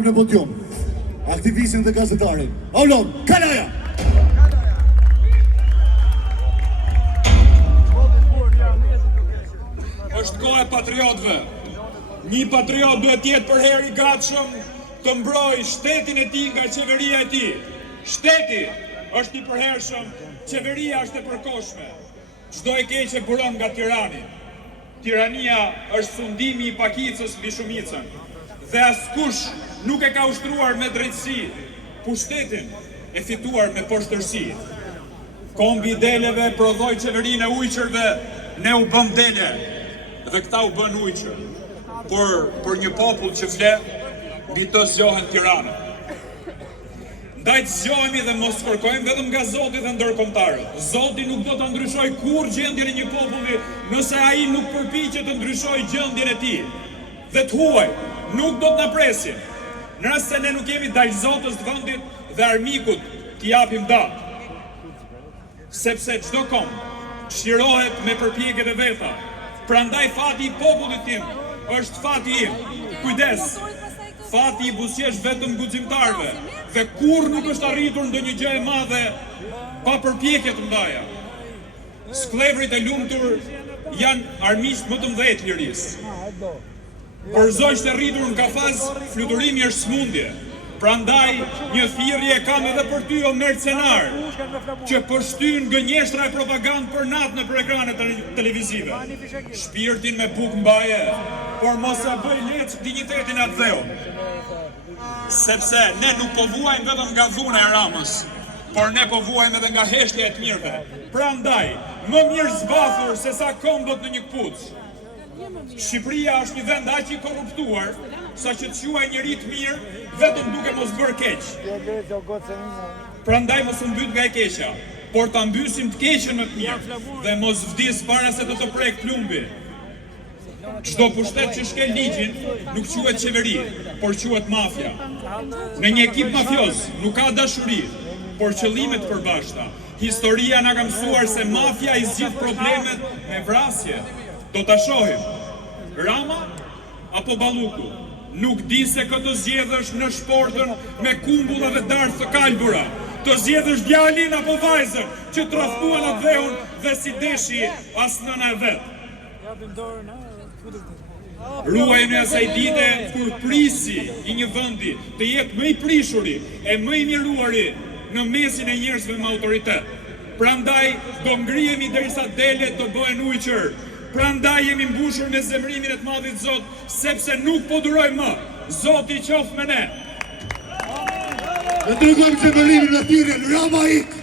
Në podium, aktivistin dhe gazetarën, Aulon Kalaja. Është kohë e patriotëve. Një patriot duhet jetë për herë i gatshëm të mbrojë shtetin e tij nga qeveria e tij. Shteti është i përhershëm, qeveria është e përkohshme. Çdo e keqe buron nga tirani. Tirania është sundimi i pakicës mbi shumicën. Dhe askush nuk e ka ushtruar me drejtësi, pushtetin e fituar me poshtërsi. Kombi i deleve prodhoi qeverinë e ujqërve, ne u bëm dele, dhe këta u bën ujqër. Por për një popull që fle, mbi të zgjohen tiranët. Ndaj të zgjohemi dhe mos kërkojmë vetëm nga Zoti dhe ndërkombëtarët. Zoti nuk do ta ndryshojë kurrë gjendjen e një populli nëse ai nuk përpiqet të ndryshojë gjendjen e tij. Dhe të huaj nuk do të na presin. Nëse ne nuk jemi dajzotës të vendit dhe armikut t'i japim datë. Sepse çdo kom shirohet me përpjekjet e veta. Prandaj fati i popullit tim është fati im. Kujdes. Fati i buzëqesh vetëm guximtarëve dhe kurrë nuk është arritur ndonjë gjë e madhe pa përpjekje të mëdha. Sklevrit e lumtur janë armiqt më të mëdhenj të lirisë. Por zogjt e rritur në kafaz, fluturimi është smundje. Prandaj, një thirrje kam edhe për ty o mercenar, që poshtyn gënjeshtra e propagandë për natë në për ekranet televizive. Shpirtin me bukë mbaje, por mos e bëj letë dignitetin atë dheu. Sepse ne nuk po vuajmë vetëm nga dhuna e Ramës, por ne po vuajmë edhe nga heshtja e të mirëve. Prandaj, më mirë zbathur se sa kombot në një kpucë. Shqipëria është një vend aq i korruptuar, sa që të quaj njëri të mirë vetëm duke mos bërë keq. Prandaj mos u mbyt nga e keqja, por ta mbysim të keqen me të mirë dhe mos vdis para se të prek plumbi. Çdo pushtet që shkel ligjin nuk quhet qeveri, por quhet mafia. Në një ekip mafioz nuk ka dashuri, por qëllime të përbashkëta. Historia na ka mësuar se mafia i zgjidh problemet me vrasje. Do ta shohim. Rama apo Balluku? Nuk di se këtë zgjedhësh në shportën me kumbulla dhe darkë të kalbura. Të zgjedhësh djalin apo vajzën që tradhtuan atë dheun dhe si deshi as nëna e vet. Ruajmë asaj dite kur prisi i një vendi të jetë më i prishuri e më i miruari në mesin e njerëzve me autoritet. Prandaj do ngrihemi derisa dele të bëhen ujqër. Prandaj jemi mbushur me zemrimin e të madhit Zot, sepse nuk po durojmë më. Zoti qoftë me ne. Dhe tregojmë zemrimin e tyre, Rama ik.